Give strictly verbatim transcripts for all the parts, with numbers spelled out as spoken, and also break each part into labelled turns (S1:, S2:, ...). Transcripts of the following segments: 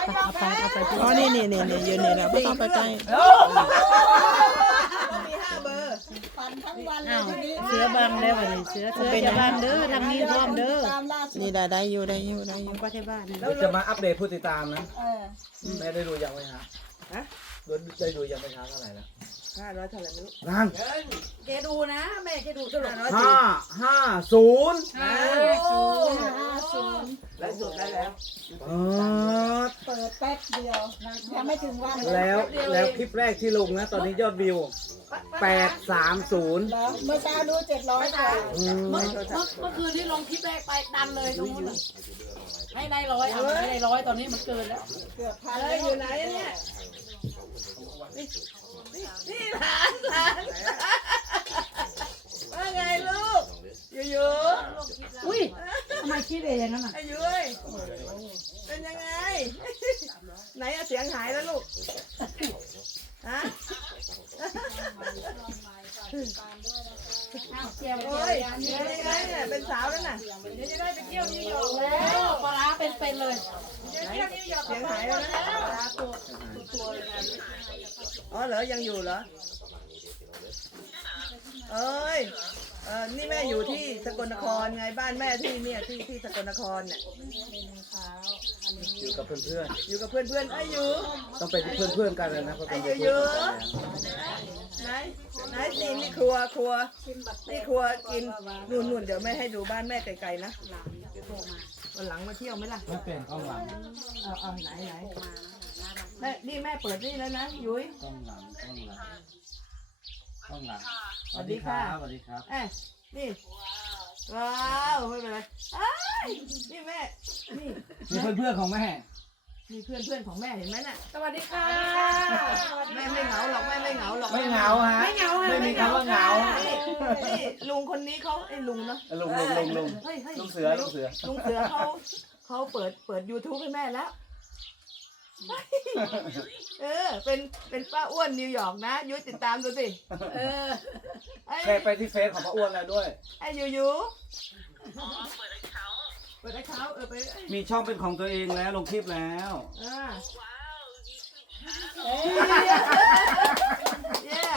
S1: เอาไปเอาไป
S2: อ๋อนี่นี่นี่นี่ยืนนี่แหละไม่ต้องไปใกล้
S3: มีห้าเบอร์ฟันทั้งวันเลยทีนี้
S1: เสือบังได้บ่นี่เสือเสือจะบังเด้อทางนี้พร้อมเด้อ
S3: ตามล่าสุด
S2: นี่ได้ได้อยู่ได้อยู่ได้อ
S1: ขอยู่ งประเทศบ้าน
S4: จะมาอัปเดตผู้ติดตามนะ
S3: เออ
S4: แม่ได้ดูยังไหมฮะ
S3: ฮะ
S4: ดูได้ดูยังไม่ช้าเท่าไหร่แล้ว
S3: ห้าร้อยเท่าไหร่ไม่รู้
S4: นั่น
S3: แกดูนะแม่แกดูตลอด
S4: ห้าห้าศูนย์
S3: ห้าศูนย์ห้าศูนย์แล้วสุดแล้วแล้ว
S4: เออ
S3: เปิดแป๊บเดียวยังไม่ถึงวัน
S4: แล้วแล้วคลิปแรกที่ลงนะ ตอนนี้ยอดวิวแปดสามศูนย์
S3: แล้วเมื่อเช้าดูเจ็ดร้อยกว่า
S5: เมื่อเมื่อคืนที่ลงคลิปแรกไปดันเลยตรงนู้นน่ะให้ได้ร้อยเอาไม่ได้ร้อยตอนนี้มันเกินแล้ว
S3: เกือบพันเลยอยู่ไหนเนี่ยนี่หลานหลานว่าไงลูกอยู่อยู่
S5: อุ้ยทำไมคิดเองอย่างนั้นอ่ะ
S3: ไอ้ยุ้ยเป็นยังไง ไหนอะเสียงหายแล้วลูกฮะ
S5: เจียว
S3: โอ้ยเป็นยังไงเนี่ยเป็นสาวแล้วน่ะ
S5: เดี๋ยวจะได้ไปเที่ยวนิวยอร์กแล้วปลาร้าเป็นๆเลย
S3: เที่ยวนิวยอร์กเสียงหายแล้วนะอ๋อเหรอยังอยู่เหรอเอ้ยเออนี่แม่อยู่ที่สกลนครไงบ้านแม่ที่เนี่ยที่ที่สกลนครเนี่ย
S4: อยู่กับเพื่อน
S3: อยู่กับเพื่อนเพื่อนๆไอ้ยู
S4: ๆต้องเป็นเพื่อนๆกันเลยนะเพราะ
S3: ไอ้
S4: เป็น
S3: ยู
S4: เพื่
S3: ยู
S4: อน
S3: ไหนไหนนี่นี่ครัวครัวนี่ครัวกินนู่นนู่นเดี๋ยวแม่ให้ดูบ้านแม่ไกลๆนะวันหลังมาเที่ยวไหมล่ะ
S4: ไม่เป็นกล้องหลัง
S3: เอาเอาไหนไหนแม่นี่แม่เปิดนี่แล้วนะยุ้ย
S4: กล้องหลังกล้องหลังกล้องหลัง
S3: สวัสดีค่ะ
S4: สวัสดีครับ
S3: เอ้ยนี่ว้าวไม่เป็นไรเอ้ยนี่แม่นี่
S4: นี่เพื่อนๆของแม่
S3: นี่เพื่อนเพื่อนของแม่เห็นไหมน่ะ
S5: สวัสดีค่ะ
S3: แม่ไม่เหงาหรอกแม่ไม่เหงาหรอก
S4: ไม่เหงาฮะ
S5: ไม่เหงาค่ะ
S4: ไม่มีคำว่าเหงา
S3: นี่นี่ลุงคนนี้เขาไอ้ลุงเนาะ
S4: ลุงลุงลุงลุง
S3: เฮ้ยเฮ้ย
S4: ลุงเสือลุงเสือ
S3: ลุงเสือเขาเขาเปิดเปิด YouTube ให้แม่แล้วเออเป็นเป็นป้าอ้วนนิวยอร์กนะยุ้ยติดตามดูสิ
S5: เออ
S3: ไอ้
S4: แชร์ไปที่เฟซของป้าอ้วนแล้วด้วย
S3: ไอ้ยูยูเปิดไอ้เขาเออไป
S4: มีช่องเป็นของตัวเองแล้วลงคลิปแล้ว
S3: อ่าเอ้ยเย้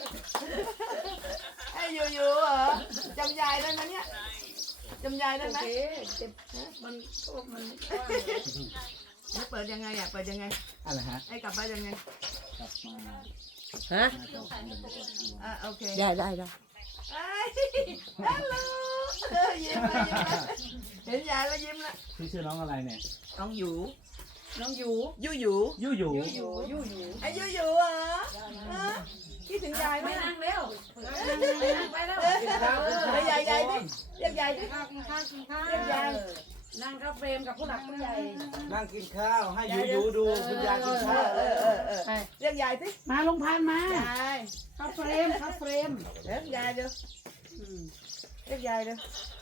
S3: ไอ้ยูยูเหรอจำยายได้ไหมเนี่ยจำยายได้ไหม
S5: มันมัน
S3: ไม่เปิดยังไงอ่ะเปิดยังไง
S4: อะไรฮะ
S3: ไอ้กลับไปยังไง
S4: กลับมา
S2: ฮะ
S3: อ่ะโอเค
S2: ได้ได้ได้
S3: ไอ้ฮัลโหลเออยิ้มเลยยิ้มเลยเห็นยายแล้วยิ้มละ
S4: พี่ชื่อน้องอะไรเนี่ย
S3: น้องหยู
S5: น้องยู
S3: ยูหยู
S4: ยู่อยู่
S5: ยูยูยู
S3: ไอ้ยูหยูเหรอฮะคิดถึงยายไหม
S5: ไม่นั่งเร็วนั่งไปแล้ว
S3: เรียกยายยายดิเรียกยายดิ
S5: ข้าวกินข้าวกินข้าว
S3: เรียกยาย
S5: นั่งกับเฟรมกับผู้หลักผู้ใหญ่
S4: นั่งกินข้าวให้ยูยูดูคุณยายกินข้าว
S3: เออเออเออเรียกยายสิ
S5: มาลงพานมาย
S3: าย
S5: ข้าวเฟรมข้าวเฟรม
S3: เรียกยายเด้อเรียกยายเด้อ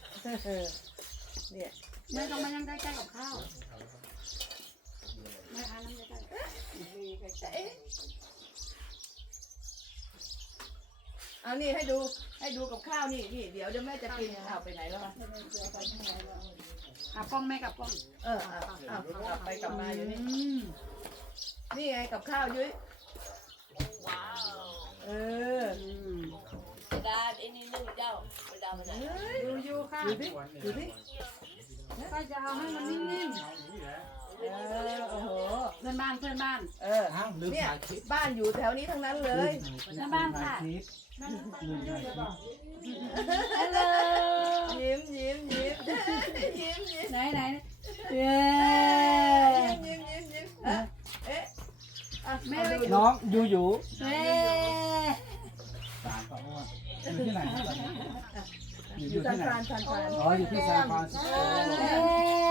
S3: เนี่ย
S5: ไม่ต้องมานั่งใกล้ๆกับข้าวไม่ทานน้ำใกล้
S3: เอานี่ให้ดูให้ดูกับข้าวนี่นี่เดี๋ยวเดี๋ยวแม่จะกินข้าวไปไหนแล้ววะ
S5: ๆกับป้องแม่กับป้อง
S3: เออเอาเอากลับไปกลับมาอยู่นี่
S5: อืม
S3: นี่ไงกับข้าวยุ้ยเออ
S6: ดาไอ้นี่นึ่งเจ้าไปดามันไหน
S5: ยูยูค่ะ
S3: ดูดิดูดิ
S5: ก็จะเอาให้มันนิ่ม
S3: เออโอ้โห
S5: ๆเพื่อนบ้านเพื่อนบ้าน
S3: เออ
S4: อ้าวลืม
S3: เนี่ย
S4: ถ่ายคลิป
S3: บ้านอยู่แถวนี้ทั้งนั้นเลย
S5: เพื่อนบ้านค่ะ
S4: ลืมถ่ายคลิปลืมถ่ายคลิป
S5: ฮัลโหล
S3: ยิ้มยิ้มยิ้มยิ้มยิ้ม
S5: ไหนไหนเย้
S3: ยิ้มยิ้มยิ้มเอ๊ะเอ๊ะอ่ะแม่ไป
S4: น้องยูยู
S5: เย้
S4: สามป้าอ้วนอยู่ที่ไหนครับตอนนี้อยู่
S3: อ
S4: อยู่ ยู่
S3: ซาน
S4: ที่ไหน
S3: ฟรานซานฟราน
S4: อ๋ออยู่ที่ซานฟรานซิสโก
S5: เย้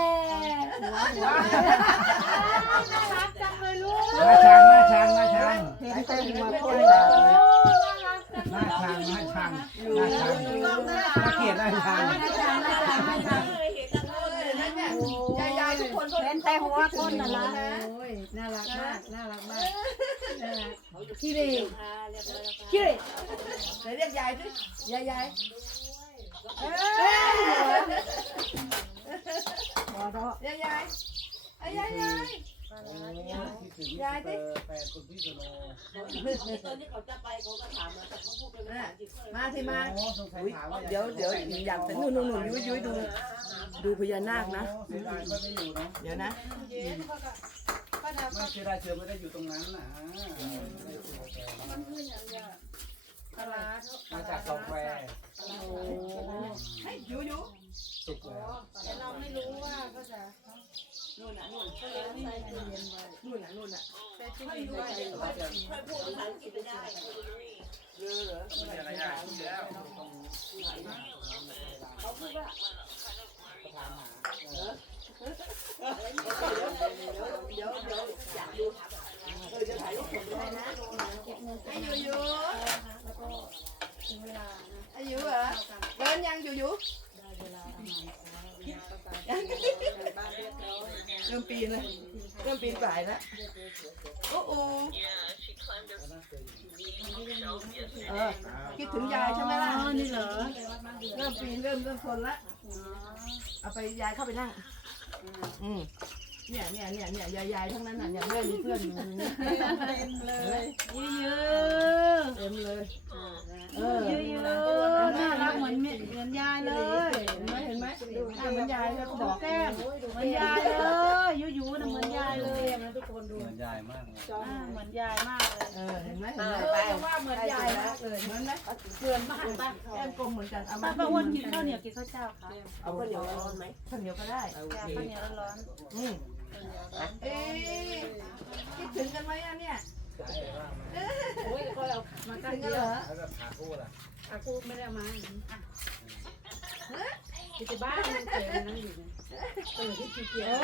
S5: น่ารักจังเลยลูก
S4: มาช้างมาช้างมาช้าง
S3: เห็นแต่หัวคน
S5: โอ้
S3: เลย
S5: น่ารักจัง
S4: มาช้างมาช้างมาช้างตะเกียบมาช้าง
S5: น่ารักน่ารักน่ารัก
S3: นั่นเนี่ยยายยายทุกคนก็
S5: เป็นแต่หัวคนน่ะละโอ้ยน่ารักมากน่ารักมากน่ารักขี้เหร่ขี้เหร่
S3: ไหนเรียกยายสิยายยายเอ้ย
S5: หัวเราะ
S3: ยายยายไอ้ยายยาย
S5: เ
S4: คิดถึงมิสเตอร์แฟนคุณพี่สโน
S6: ตอนนี้เขาจะไปเขาก็ถามมาแต่เขาพูดเป็นภาษาอังกฤษ
S3: มาสิมา
S4: โอ้สงสัยถามว่า
S3: เดี๋ยวเดี๋ยวอยากเป็นนู่นนู่นนู่นยุ้ยยุ้ยดู ดูพญานาคนะ
S4: เสียดายก็ไม่อยู่เนาะ
S3: เดี๋ยวนะ
S4: ไม่เสียดายเชื่อไม่ได้อยู่ตรงนั้นนะมาจากกาแฟ
S3: ให้ยุ้ยยุ้ย
S4: สุกแล้ว
S5: แต่เราไม่รู้ว่าภาษา
S3: นู่นน่ะนู่นก็เลยใส่ตู้เย็นไว้นู่นน่ะนู่นน่ะ
S5: แต่ที่ไม่รู้ว่า
S6: ค่อยพูดภาษาอังกฤษไม่ได้
S3: เรือเหรอ
S4: มีอะไรอย่างนี้แล้ว
S6: เขาพูดว่า
S3: เดี๋ยวเดี๋ยวอยากดูเออจะถ่ายรูปผมด้วยนะให้ยุ้ยยุ้ยให้ยุ้ยเหรอเดินยังยุ้ยยุ้ยเริ่มปีนเลยเริ่มปีนป่ายแล้วโอ้โหเออคิดถึงยายใช่ไหมล่ะ
S1: อ๋อนี่เหรอ
S3: เริ่มปีนเริ่มเริ่มทนละเอาไปยายเข้าไปนั่งอืมเนี่ยเนี่ยเนี่ยเนี่ยยายยายทั้งนั้นน่ะเนี่ยแม่มีเพื่อนอยู่ตรงนี้เต็มเลย
S1: เยอะ
S3: เต็มเลยเออ
S1: เยอะเยอะน่ารักเหมือนเหมือนยายเลย
S3: เห็นไหมเห็นไหมหน้าเหมือนยายเลยเขาบอก
S1: แก้มเหมือนยายเลยยูยูน่ะเหมือนยายเลย
S4: เหมือนยายมากเลย
S1: อ่าเหมือนยายมากเลย
S3: เออเห็นไหมเห็นไหมไปว่าเหมือนยายมากเลยเหมือนไหม
S1: เกินมากป้า
S3: แก้มกลมเหมือนกันเอา
S1: ป้า
S3: มา
S1: ป้าอ้วนกินข้าวเหนียวกินข้าวเจ้าค่ะ
S3: เอาข้าวเหนียวร้อนไหมข้าวเหนียวก็ได้
S1: ข้าวเหนียวร้อน
S3: อืมเอ๊ะคิดถึงกันไหมอ่ะเนี่ย
S5: โอ้ยก็เรามา
S3: คิด
S5: กัน
S3: ถึง
S5: เย
S3: กันเหร
S5: อะ
S3: อ
S4: แล้วแบบขาคู่ล่ะ
S5: อากูไม่ได้มาที่จะบ้านมันเจ๋งนั่นอยู่เออที่เกียร์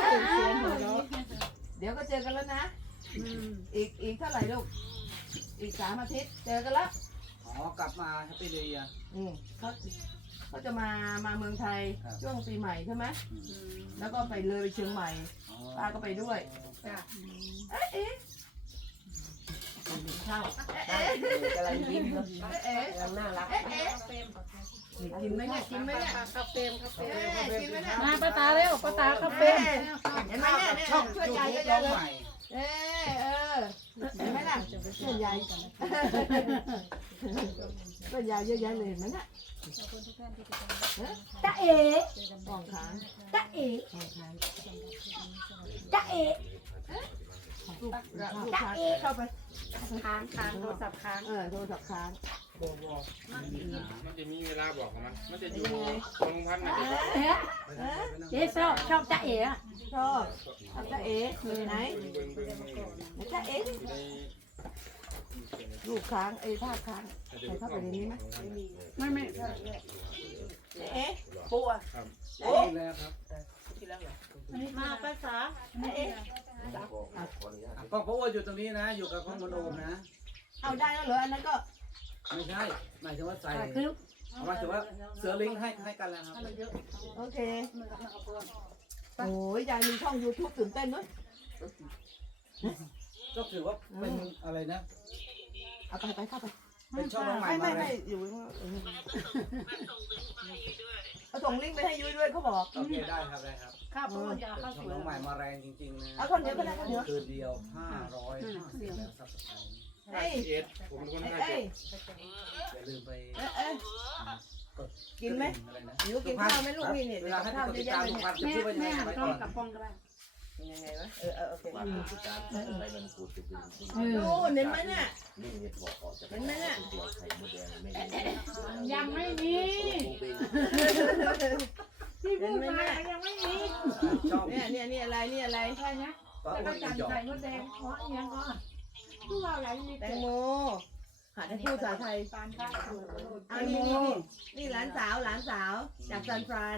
S3: เดี๋ยวก็เจอกันแล้วนะ
S5: อืม
S3: อีกอีกเท่าไหร่ลูก อีกสามอาทิตย์เจอกันแล้ว
S4: อ๋อกลับมาแฮปปี้เดย์อ่ะ
S3: อืมเขาเขาจะมามาเมืองไทย
S4: ครับ
S3: ช่วงปีใหม่ใช่ไหม
S5: อืม
S3: แล้วก็ไปเลยไปเชียงใหม่ ป้าก็ไปด้วย
S5: จ้ะ
S3: เอ๊ะเอ๊ะข้าวเอ๊ะเอ๊ะกำลังยิ้มเลยเอ๊ะเอ๊ะน่ารักเอ๊ะเอ๊ะกินไหมเนี่ยกินไหมเนี่ย
S5: คาเฟ่คาเฟ่
S3: เอ๊ะกินไหมเนี่ย
S1: มาป้าตาเร็วป้าตาข้าวเป็ด
S3: เห็นไหมเนี่ยเนี่ย
S4: ช่อง
S3: ช่วย
S4: ยู
S3: ยาย
S4: ทูบ
S3: เย
S4: น้อ
S3: อะ
S4: ง
S3: ๆเลย
S4: ใหม่
S3: เอ๊ะเออเห็นไหมล่ะช่วยยายช่วยยายเยอะแยะเลยเห็นไหมเนี่ย
S5: ตาเอ๋
S3: สองครั้ง
S5: ตาเอ๋
S3: สองครั้ง
S5: ตาเอ๋
S3: ลูกลูกค้าเข้าไป
S5: ค้างค้างโทรศัพท์ค้าง
S3: เออโทรศัพท์ค้าง
S7: มันจะมีเวลาบอกมั้ยมันจะอยู่ตรงพันนะ
S5: เจ๊ชอบชอบตาเอ๋อะ
S3: ชอบเอาจ้าเอ๋ไหนไหนจ้าเอ๋ลูกค้างเอ้ยภาพค้างใส่เข้าไปในนี้ไหม
S5: ไม่ไม่
S3: เอ๊ะปูอ่ะ
S4: กินแล้วครับ
S1: มาป้าสา
S3: เอ๊ะ
S4: อ่ะก็เพราะว่าอยู่ตรงนี้นะ อยู่กับข้างบนโอมนะ
S3: เอาได้แล้วเหรออันนั้นก็
S4: ไม่ใช่หมายถึงว่าใส่
S5: คือ
S4: หมายถึงว่าเสือลิงให้ให้กันแล้วครับ
S3: โอเคโอ้ยยายมีช่อง ยูทูบ ตื่นเต้นด้วย
S4: ก็ถือว่าเป็นอะไรนะ
S3: เอาไปไปเข้าไป
S4: เป็นช่องน้องใหม่
S3: ไม่
S4: มา
S3: ไม่
S4: เล
S3: ไม่
S4: ย
S3: อยู่เอาส่งลิงก์ไปให้ยุ้ยด้วยเขาบอก
S4: โอเคได้ครับได้ครับ
S5: ข้าวโพดจะ
S4: เป็น
S5: ข้าวส
S4: ช่อง
S5: วย
S4: น้องใหม่มาแรงจริงๆนะ
S3: เอาคนเดียวก็ได้คนเดียว
S4: คืนเดียวห้าร้อยห้าสิบแล้วซับสไครต์
S3: เอ้ย
S7: เอ็ดผมเป็นคน
S3: เอ้ย
S7: ไทย
S3: เอ้ย
S4: อย่าลืมไป
S3: เอ้ยเอ้ย
S4: กด
S3: กินไหม
S4: อะไรนะ
S3: หิวกินข้าวไหมลูกนี่เนี่ย
S4: เวลาให้
S3: ข้าว
S4: กด
S3: เย
S4: ติ
S3: อะ
S4: ด
S3: แยะ
S4: ตาม
S3: เลย
S4: ทุก
S3: เนี่ย
S4: วันจะพูดว่ายังไงไว้ก่อน
S5: แม่หันกล้องกับปองก็ได้
S3: เป็นยังไงวะเออเออโอเค
S5: เออ
S3: นู่นเห็นไหมเนี่ยเห็นไหมเนี่ย
S5: ยังไม่มีที่พูดมายังไม่มี
S4: ช่อง
S3: เนี่ยเนี่ยเนี่ยอะไรเนี่ยอะไร
S5: ใช่ไหม
S4: ก็
S5: แล้ว
S4: อ้
S5: ก็
S4: วน
S5: จั
S4: อี
S5: น
S4: หยอก
S5: ใส่มดแดงเพราะยังก็ผู้ว่าอะไรมี
S3: แตงโมหัดให้พูดภาษาไทย
S5: ปานข้าวสวย
S3: เอานี่นี่นี่นี่หลานสาวหลานสาวจากซานฟราน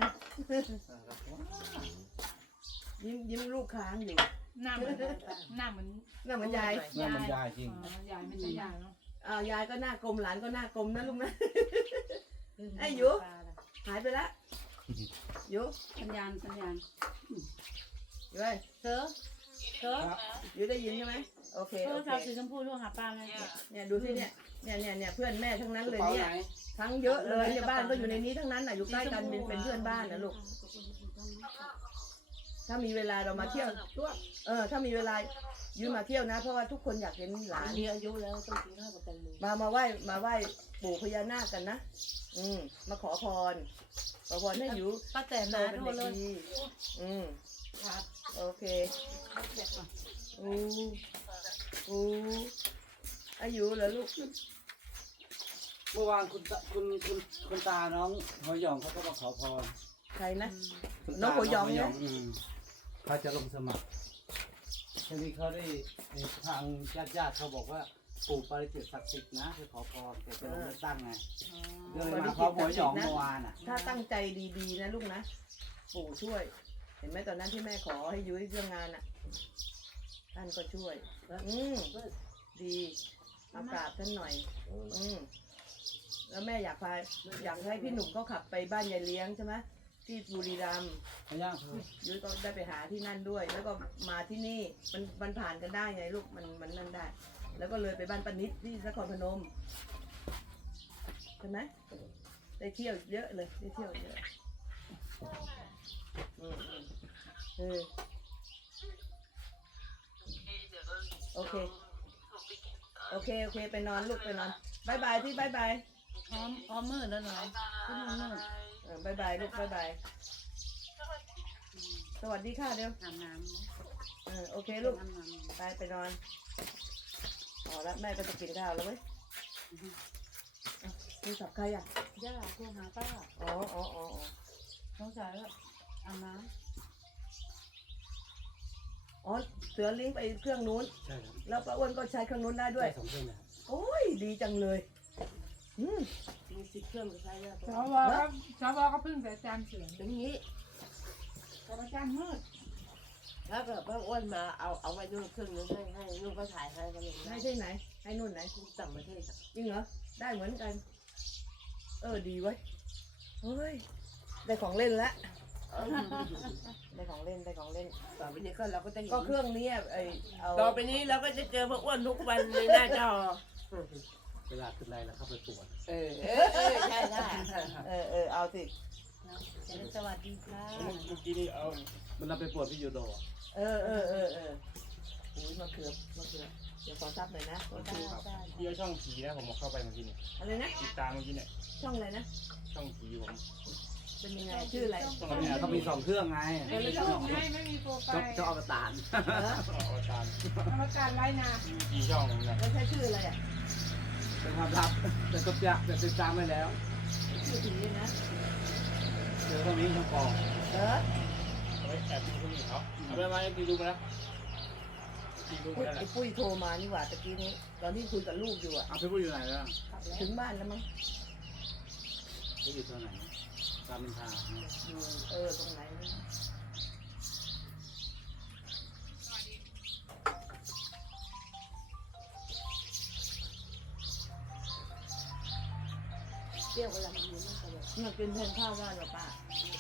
S3: ยิ้มยิ้มลูกค้างอยู่
S5: หน้าเหมือนหน้าเหมือน
S3: น่าเหมือนยาย
S4: แม่มันยายจริง
S5: ยายไม่ใช่ยายเนาะ
S3: อ้าวยายก็หน้ากลมหลานก็หน้ากลมนะลูกนะ ไอ้ยุ หายไปละยุ
S5: สัญญาณสัญญาณ
S3: อยู่ไอ้
S1: เธอเธอ
S3: ยุได้ยินใช่ไหมโอเค
S1: โท
S3: โอ
S1: ร
S3: เค
S1: ศัพท์สีชมพูลูกหาป้าไหม
S3: เนี่ยดูสิเนี่ยเนี่ยเนี่ยเนี่ยเพื่อนแม่ทั้งนั้น
S4: กระ
S3: เลย
S4: เป๋า
S3: เนี่
S4: ไห
S3: ย
S4: น
S3: ทั้งเยอะเลยเนี่ยบ้านก็อยู่ในนี้ทั้งนั้นน่ะอยู่ใกล้กันเป็นเป็นเพื่อนบ้านนะลูกถ้ามีเวลาเรามาเที่ยวเออถ้ามีเวลายืมมาเที่ยวนะ เพราะว่าทุกคนอยากเห็นหลาน
S6: มีอายุแล้วต้องกินข้าวกับแตงโม
S3: มามาไหว้มาไหว้ปู่พญานาคกันนะ อืมมาขอพรขอพรให้อยู่
S1: ป้าแตน
S3: โต
S1: มา
S3: เป็น
S1: ด้ว
S3: เด็
S1: ย
S3: ก
S1: เลย
S3: ดีอืม
S1: ครับ
S3: โอเคอู้อู้อายุเหรอลูก
S4: เมื่อวานคุณตาคุณคุณคุณตาน้องหัวหยองเขาก็มาขอพร
S3: ใครนะ
S4: คุณตา
S3: น้องหัวหยองเนี่ย
S4: อืมเขาจะลงสมัครทีนี้เขาได้เอ่อทางญาติญาติๆเขาบอกว่าปู่ปาริจิตศักดิ์สิทธิ์นะคือขอพรแต่จะลงเลือกตั้งไงเดินมาพร้อมหัวหยองเมื่อวานอ่ะ
S3: ถ้าตั้งใจดีๆนะลูกนะ ปู่ช่วย เห็นไหมตอนนั้นที่แม่ขอให้ยุ้ยเรื่องงานอ่ะ ท่านก็ช่วย อืมดีมากราบท่านหน่อย อืมแล้วแม่อยากพาอยากให้พี่หนุ่มก็ขับไปบ้านยายเลี้ยงใช่ไหมที่บุรีรัมย์
S4: พย่างคือ
S3: ยุ้ยก็ได้ไปหาที่นั่นด้วย แล้วก็มาที่นี่มันมันผ่านกันได้ไงลูกมันมันนั่นได้ แล้วก็เลยไปบ้านป้านิดที่นครพนมใช่ไหมได้เที่ยวเยอะเลยได้เที่ยวเยอะอืมอืมเออโอเคโอเคโอเคไปนอนลูกไปนอนบายบายที่บายบาย
S1: พร้อมพร้อมมืดแล้วเหรอขึ้นมืด
S3: เออบายบายลูกบายบายสวัสดีค่ะเดี๋ยว
S1: อาบน้ำ
S3: เออโอเคลูก
S1: น้ำน้ำ
S3: ไปไปนอนอ๋อแล้วแม่ก็จะกินข้าวแล้วเว้ยอ่ะมีสับใครอ่ะ
S1: ย่าโทรหาป้า
S3: อ๋ออ๋ออ๋ออ๋อ
S1: สงสัยว่าอาบน้
S3: อ๋อเสือลิงก์ไปเครื่องนู้น
S4: ใช่ครับ
S3: แล้วป้าอ้วนก็ใช้เครื่องนู้นได้ด้
S4: ด้
S3: ว
S4: วย ยสองเครื่องนะครับ
S3: โอ้ยดีจังเลยอืม
S6: มีสิบเครื่องก็ใช้ได้
S5: สวก็สวก็พึ่งแต่อาจารย์เสือ
S6: เป็นงี้
S5: แต่อาจารย์มืด
S6: ถ้าเกิดป้าอ้วนมาเอาเอาไว้ด้วยเครื่องนึงให้ให้ลูกก็ถ่ายให้ก็เลย
S3: ให้ที่ไหน ให้นู่นไหน
S6: ต่างประเทศ
S3: จริงเหรอ ได้เหมือนกัน เออดีเว้ยเฮ้ย ได้ของเล่นละได้ของเล่นได้ของเล่น
S6: ต่อไปนี้ก็เราก็จะเห็น
S3: ก็เครื่องนี้อะไอเอา
S6: ต่อไปนี้เราก็จะเจอป้าอ้วนทุกวันในหน้าจอ
S4: เวลาขึ้นไรแล้วเข้าไปปวด
S6: เออเออเออใช่ใช่
S3: เออเออเอาสิ
S1: ำจะได้สวัสดีค่ะ
S7: เมื่อกี้นี่เอา
S4: มันเราไปปวดที่ยูโดอะ
S3: เออเออเออเอออุ้ยมะเขือมะเขือเดี๋ยวขอซับหน่อยนะขอ
S1: ได้
S3: ดู
S1: ได้
S7: เยี่ยวช่องผีนะผมเอาเข้าไปเมื่อกี้เนี่ย
S3: อะไรนะ
S7: ติดตามเมื่อกี้เนี่ย
S3: ช่องอะไรนะ
S7: ช่องผีผม
S3: เป็นยังไง ชื่ออะไร
S7: ช่อง
S4: เขา
S7: เนี่ย
S4: เขามีสองเครื่องไง
S5: ไม่มีรูปให้ไม่มีโปรไฟ
S4: เจ้า
S5: ล์
S4: เจ้าอวตาร
S3: เออ
S7: เอาตาม
S5: กรรมการไร้นา
S7: มีกี่ช่องนะ
S3: แล้วใช้ชื่ออะไรอ่ะ
S4: เป็นความลับแต่ก็จะแต่ติดตามไว้แล้ว
S3: ชื่อผีนะ
S4: เดี๋ยวต้องมีช่องกอง
S3: เออ
S7: เอาไว้แอบดูคนอื่นเขาเอาไปมาดีดูมาแล้วดีดู
S3: ปุ้
S7: มาย แล้ว
S3: ไอ้ปุ้ยโทรมานี่หว่าตะกี้นี้ ตอนที่คุยกับลูกอยู่อ่ะ
S4: เอาพี่พูดอยู่ไหนแล้ว
S3: ถึงบ้านแล้วมั้ง
S4: พี่อยู่ตรงไหนตามเป็นทาง
S3: อยู่เออตรงไหนนะ
S6: เที่ยวเวลามันอยู่นั่นตลอด
S3: เนี่ยกินแทนข้าวบ้านเหรอป้า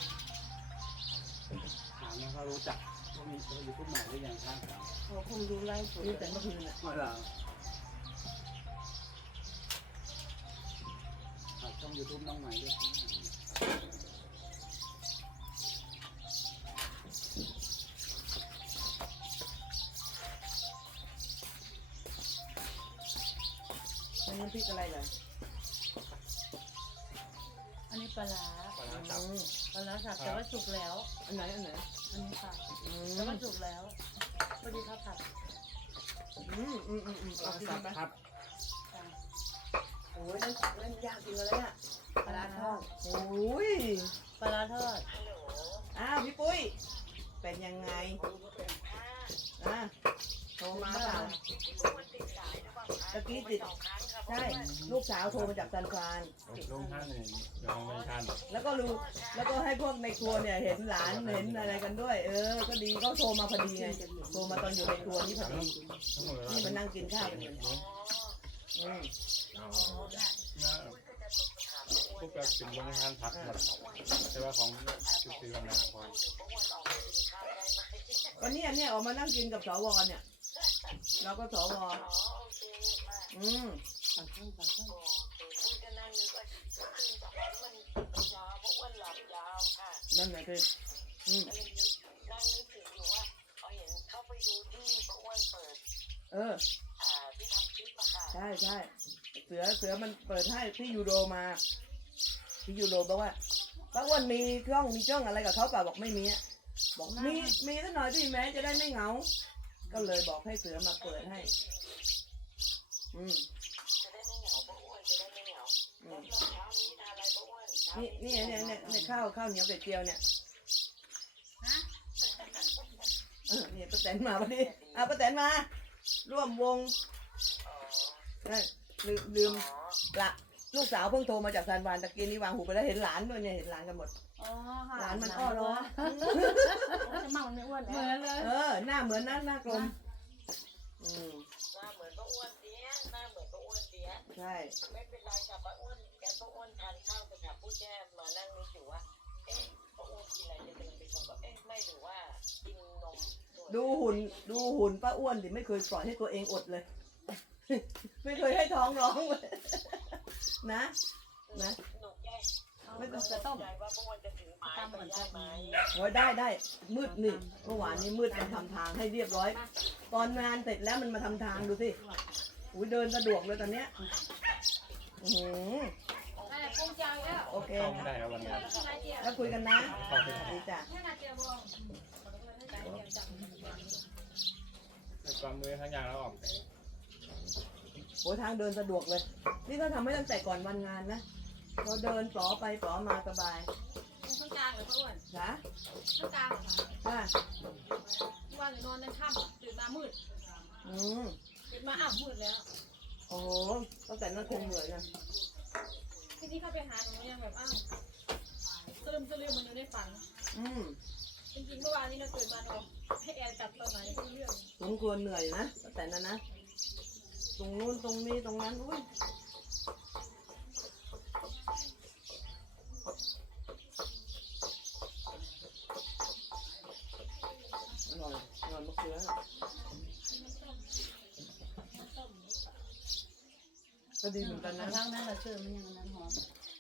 S4: ถามว่าเขารู้จักว่ามีเขาอยู่ที่ไหนหรือยังครับ
S6: เขาคงดูไลฟ์สด
S3: นี่แต่เมื่อคืนอ่ะ
S4: ไม่หรอกฝากช่องยูทูบน้องใหม่ด้วย
S3: เป็นน้ำพริกอะไรเลย
S1: อันนี้ปลาร้า
S7: ปลาร้าสับ
S3: อืม
S1: ปลาร้าสับแต่ว่าสุกแล้ว
S3: อันไหนอันไหน
S1: อันนี้ค่ะ
S3: อืม
S1: แต่ว่าสุกแล้วพอดีข้าวผัด
S3: อืมอืมอืมอืม
S7: ปลา
S3: เอา
S7: ร้า
S3: กิน
S7: สับ
S3: ไป
S7: ครับ
S3: โอ้ยนั่นนั่นยากจริงเลยอ่ะ
S1: ปลาร้าทอด
S3: โอ้ย
S1: ปลาร้าทอด
S3: อ้าวพี่ปุ้ย เป็นยังไงอ่ะโทรมาเปล่าตะกี้ติด ใช่ ลูกสาวโทรมาจากซันฟราน
S7: ลงท่านเนี่ยยังไม่ทัน
S3: แล้วก็รู้ แล้วก็ให้พวกในครัวเนี่ยเห็นหลานเห็นอะไรกันด้วย เออ ก็ดีเขาโทรมาพอดีไง โทรมาตอนอยู่ในครัวนี่พอดี
S7: ทั้งหมด
S3: นี่มานั่งกินข้าวกันอยู่อืม
S7: เอานะพวกเราเป็นโรงงานผักหมดแต่ว่าของซื้อซื้อกันนะพอ
S3: วันนี้เนี่ยออกมานั่งกินกับสวเนี่ยเราก็สวอืม
S6: ปากข้างปากข้าง
S3: นั่นไงคืออืมออใช่ใช่เสือเสือมันเปิดให้พี่ยูโรมาพี่ยูโรบอกว่าป้าอ้วนมีกล้องมีจ้องอะไรกับเขาเปล่าบอกไม่มีอ่ะบอกมีมีสักหน่อยพี่แม้จะได้ไม่เหงาก็เลยบอกให้เสือมาเปิดให้อืมอืมนี่นี่เนี่ยเนี่ยเนี่ยข้าวข้าวเหนียวเป็ดเจียวเนี่ยเออเนี่ยป้าแตนมาพอดีอ่ะป้าแตนมาร่วมวงนั่นลืมลืมละลูกสาวเพิ่งโทรมาจากซานวานตะกี้นี้วางหูไปแล้วเห็นหลานด้วยเนี่ยเห็นหลานกันหมด
S5: อ๋อค่ะ
S3: หลานมันอ้อร้อง
S5: จะมั่งไม่อ้วน
S1: เหมือนเลย
S3: เออหน้าเหมือนนะหน้ากลมอืม
S8: หน้าเหมือนป้าอ้วนเดี้ยหน้าเหมือนป้าอ้วนเดี้ย
S3: ใช่
S8: ไม่เป็นไรค่ะป้าอ้วนแกป้าอ้วนทานข้าวไปค่ะผู้แช่มานั่งนึกอยู่ว่าเอ๊ะป้าอ้วนกินอะไรจะเดินไปชมก็เอ๊ะไม่หรือว่ากินนมส่วน
S3: ดูหุ่นดูหุ่นป้าอ้วนดิไม่เคยปล่อยให้ตัวเองอดเลย ไม่เคยให้ท้องร้องเลยนะนะ
S8: หนูแย่
S3: ไม่ต้องจะต้ม
S8: ใจว่าป้าอ้วนจะถือไม้ไปได้ไหม
S3: โอ้ยได้ได้มืดนี่เมื่อวานนี้มืดมันทำทางให้เรียบร้อย ตอนงานเสร็จแล้วมันมาทำทางดูสิอุ้ยเดินสะดวกเลยตอนเนี้ยอือหือ
S5: แต่คงใจแล้ว
S3: โอเค
S7: เข้าไม่ได้แล้ววันนี้
S3: แล้วคุยกันนะ
S7: เข้าไม่ได้
S3: ดีจ้ะ
S7: แต่ความมือทั้งยางแล้วออกไป
S3: โอ้ยทางเดินสะดวกเลย นี่เขาทำให้ตั้งแต่ก่อนวันงานนะเราเดินปลอไปปลอมาสบาย
S5: ข้างกลางเหรอป้าอ้วน
S3: นะ
S5: ข้างกลางเหรอคะ
S3: ค่ะ
S5: ที่ว่าหนูนอนในค่ำอะตื่นมามืด
S3: อืม
S5: ตื่นมาอ้าวมืดแล้ว
S3: โอ้โหตั้งแต่นั้นคงเหนื่อยนะ
S5: ทีนี้เข้าไปหาหนูยังแบบอ้าวสลืมสลืมเหมือนอยู่ในฝัน
S3: อืม
S5: จริงๆเมื่อวานนี้เราตื่นมาเนาะให้แอนจับตอนไหนไม่รู้เรื่อง
S3: สมควรเหนื่อยนะตั้งแต่นั้นนะ ตรงนู้นตรงนี้ตรงนั้นอุ้ยอร่อยอร่อยมะเขือก็ดีเหมือนกันนะ
S1: ทั้งนั้นเราเชื่อมันยังนั้นหอม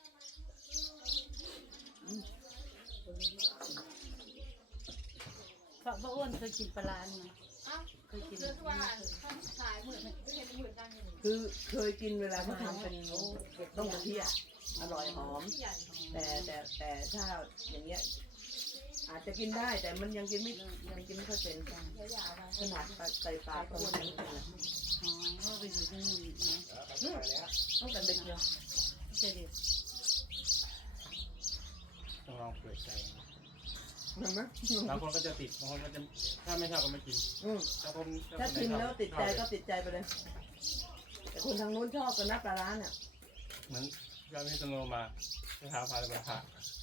S1: เพราะป้าอ้วนเคยกินปลาร้าไหม
S5: อ้าว
S1: เคยกิน
S5: เจอทุกวันท่านขายมืดไม่เห็นมืดนั่งอยู่
S3: คือเคยกินเวลาเขาทำเป็นต้มกะทิอะอร่อยหอม
S5: ใหญ่
S3: แต่แต่แต่ถ้าอย่างเงี้ยอาจจะกินได้แต่มันยังกินไม่ยังกินไม่ค่อยเป็น
S5: ยาวๆไป
S3: ขนาดใส่ปากก็มันยังไม่เป็นเลย
S1: อ๋อเขาไปอยู่ที่นู่นนะ
S3: อืมต้องแต่เด็กเดียว
S1: เจะดี
S7: ต้องลองเปิดใจ
S3: เห็นไหม
S7: บางคนก็จะติดบางคนก็จะถ้าไม่ชอบก็ไม่กิน
S3: อืม
S7: ถ้าคน
S3: ถ้าชิมแล้วติดใจก็ติดใจไปเลย แต่คนทางนู้นชอบกันนะปลาร้าเนี่ย
S7: เหมือนเราพี่สโนมาไปหาพาไปพา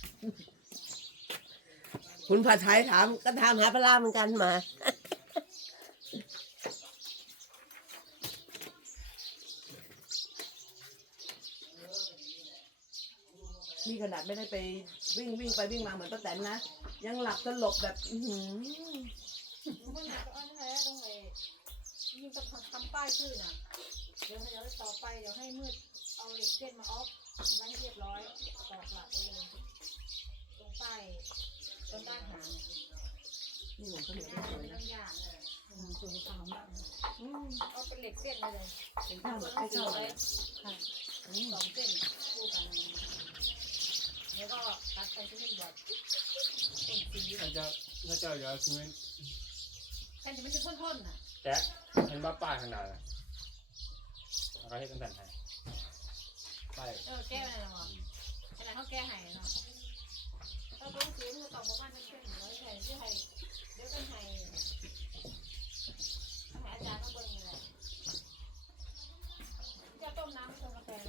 S6: คุณผัดไทยถามก็ถามหาปลาร้าเหมือนกันมา
S3: นี่ขนาดไม่ได้ไปวิ่งวิ่งไปวิ่งมาเหมือนป้าแตนนะ ยังหลับสลบแบบ อือหือ
S5: เมื่อไหร่ก็อันแท้ต้องไปยิ่งจะทำป้ายชื่อน่ะเดี๋ยวเดี๋ยวต่อไปเดี๋ยวให้มืดเอาเหล็กเส้นมาออฟไว้ให้เรียบร้อยตอกหลักไว้เลยตรงป้ายต้นด้านหาง
S3: นี่ผมก็เหนื่อย
S5: ยาก
S3: สวย
S5: ไม่
S3: นะ
S5: ต้องยากเลยสวยขาวมาก
S3: อืม
S5: เอาเป็นเหล็กเส้นมาเลย
S3: เป็นข้าวแบบ
S5: เอา
S3: ใกล้
S5: ส
S3: ๆ
S5: ว
S3: เลย ย
S5: ค่ะ
S3: อืม
S5: สองเส้นคู่กันแล้วก็ตัดไปที่นี่แบบต้นสี
S7: ถ้าเจ้าถ้าเจ้าอย่าเอาชีวิต
S5: แค่จะไม่ใช่ข้นๆน่ะ
S7: แจ๊ะเห็นบ้าป้ายขนาดน่ะแล้วก็ให้ตั้งแต่ไหนป้าย
S5: เออแก้อะไรหรอขนาดเขาแก้ไห้เนาะเราต้องซื้อมือต่อประมาณเส้นร้อยไห้ที่ไห้เดี๋ยวเป็นไห้ให้อาจารย์มาเบิ่งนี่แหละจะต้มน้ำต้มกาแฟนะ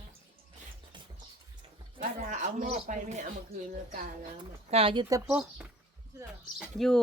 S6: ป้าดาเอาไม่ได้ไปไม่เอามาคืนเลยกาน้ำอะ
S1: กาอยู่แต่ปุ๊
S5: เชื่อ
S1: อยู่